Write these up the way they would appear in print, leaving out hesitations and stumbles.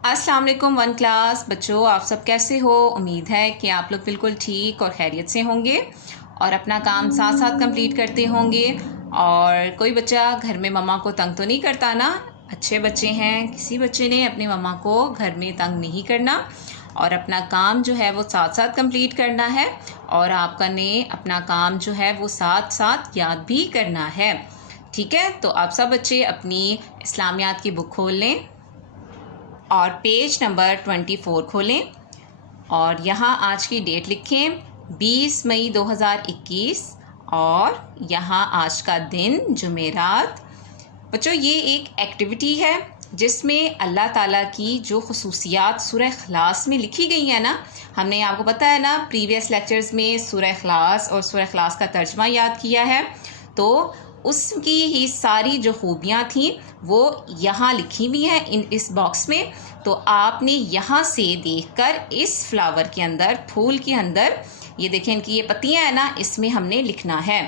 अस्सलाम वालेकुम one class बच्चों, आप सब कैसे हो। उम्मीद है कि आप लोग बिल्कुल ठीक और खैरियत से होंगे और अपना काम साथ साथ कंप्लीट करते होंगे। और कोई बच्चा घर में मम्मा को तंग तो नहीं करता ना। अच्छे बच्चे हैं, किसी बच्चे ने अपनी मम्मा को घर में तंग नहीं करना और अपना काम जो है वो साथ साथ कंप्लीट करना है। और आपका ने अपना काम जो है वो साथ साथ याद भी करना है। ठीक है, तो आप सब बच्चे अपनी इस्लामियात की बुक खोल लें और पेज नंबर 24 खोलें और यहाँ आज की डेट लिखें 20 मई 2021 और यहाँ आज का दिन जुमेरात। बच्चों, ये एक एक्टिविटी है जिसमें अल्लाह ताला की जो खुसूसियात सूरह इखलास में लिखी गई है ना, हमने आपको पता है ना प्रीवियस लेक्चर्स में सूरह इखलास और सूरह इखलास का तर्जमा याद किया है, तो उसकी ही सारी जो खूबियाँ थी वो यहाँ लिखी हुई हैं इस बॉक्स में। तो आपने यहाँ से देखकर इस फ्लावर के अंदर, फूल के अंदर, ये देखें इनकी ये पत्तियाँ हैं ना, इसमें हमने लिखना है।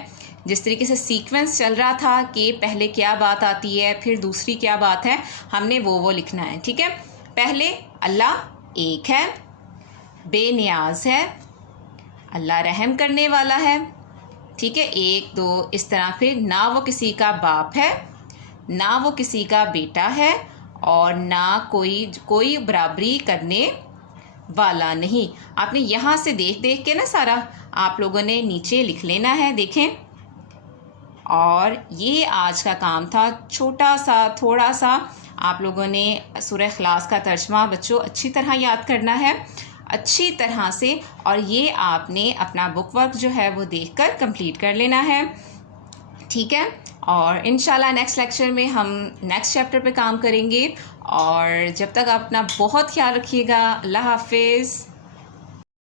जिस तरीके से सीक्वेंस चल रहा था कि पहले क्या बात आती है फिर दूसरी क्या बात है, हमने वो लिखना है। ठीक है, पहले अल्लाह एक है, बेनियाज है, अल्लाह रहम करने वाला है। ठीक है, 1 2 इस तरह। फिर ना वो किसी का बाप है, ना वो किसी का बेटा है और ना कोई बराबरी करने वाला नहीं। आपने यहाँ से देख देख के ना सारा आप लोगों ने नीचे लिख लेना है, देखें। और ये आज का काम था, छोटा सा थोड़ा सा आप लोगों ने सूरह इखलास का तर्जमा बच्चों अच्छी तरह याद करना है, अच्छी तरह से। और ये आपने अपना बुक वर्क जो है वो देखकर कंप्लीट कर लेना है। ठीक है, और इंशाल्लाह नेक्स्ट लेक्चर में हम नेक्स्ट चैप्टर पे काम करेंगे। और जब तक आप अपना बहुत ख्याल रखिएगा। अल्लाह हाफिज़।